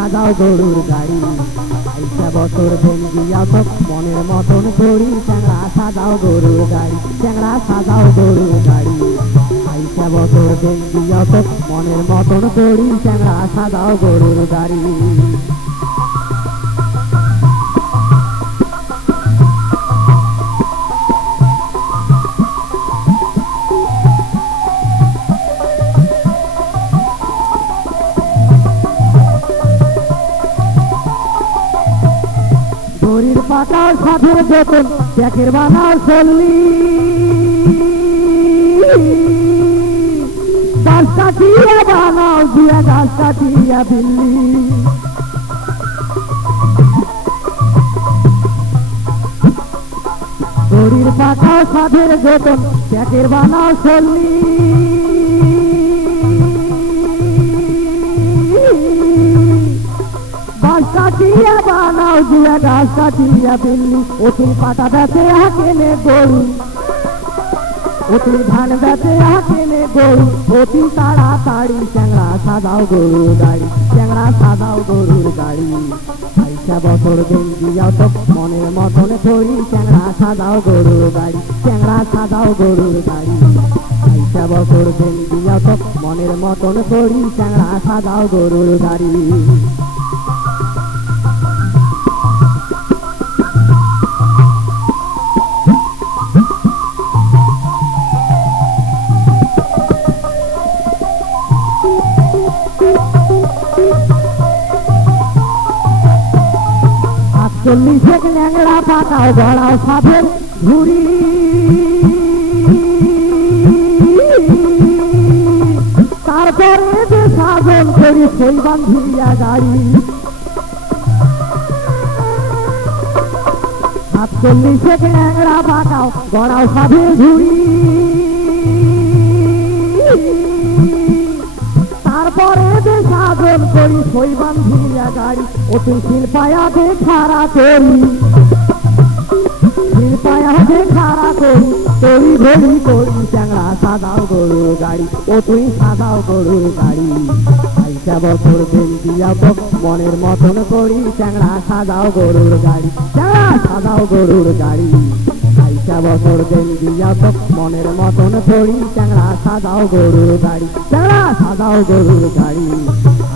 সাজাও গরুর গাড়ি। বাইশটা বছর বন্দি তো মনের মতন করি চ্যাংড়া সাজাও গরুর গাড়ি, চ্যাংড়া সাজাও গরুর গাড়ি। বাইশটা বছর বন্দি তো মনের মতন করি চ্যাংড়া সাজাও গরুর গাড়ি। পাতার সাথে বেতন ট্যাকের বানাও চল্লি। গাছ কাটিয়া বানাও, দিয়া গাছ কাটিয়া দিল্লি ঘড়ির পাতাও সাধের বেতন ট্যাকের বানাও চল্লি। গাছ কাটিয়া বানাও, দিয়া গরু। গরু। অতি সাদাও গরুর গাড়ি। সাদাও গরুর গাড়ি। আইসা বছর দিন দিয়াও তো মনের মতন করি। চ্যাংড়া সাদাও গরুর গাড়ি। চ্যাংড়া সাদাও গরুর গাড়ি। আইসা বছর দিন দিয়াও তো মনের মতন করি। চ্যাংড়া সাদাও গরুর গাড়ি। আটচল্লিশে ল্যাংড়া পাকাও গড়াও সাধের ঝুড়ি তারপরে যে সাধন করি সেই বান্ধিয়া গাড়ি। আটচল্লিশে ল্যাংড়া পাকাও গড়াও সাধের ঝুড়ি করি সই বান্ধিয়া গাড়ি, অতি শিল্পায়া দে খারা করি। শিল্পায়া দে খারা করি ঘড়ি করি চ্যাংড়া সাদাও গরুর গাড়ি তুই সাদাও গরুর গাড়ি। আইসা বছর দিন দিয়া মনের মতন করি চ্যাংড়া সাদাও গরুর গাড়ি, চ্যাংড়া সাদাও গরুর গাড়ি। আইসা বছর দিন দিয়া তো মনের মতন করি চ্যাংড়া সাদাও গরুর গাড়ি, চ্যাংড়া সাদাও গরুর গাড়ি।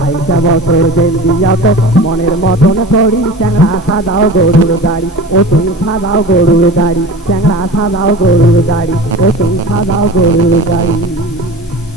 আইসা বছর দিন দিয়া তো মনের মতন করি, চ্যাংড়া সাদাও গরুর গাড়ি, ও তুই সাদাও গরুর গাড়ি, চ্যাংড়া সাদাও গরুর গাড়ি, ও তুই সাদাও গরুর গাড়ি।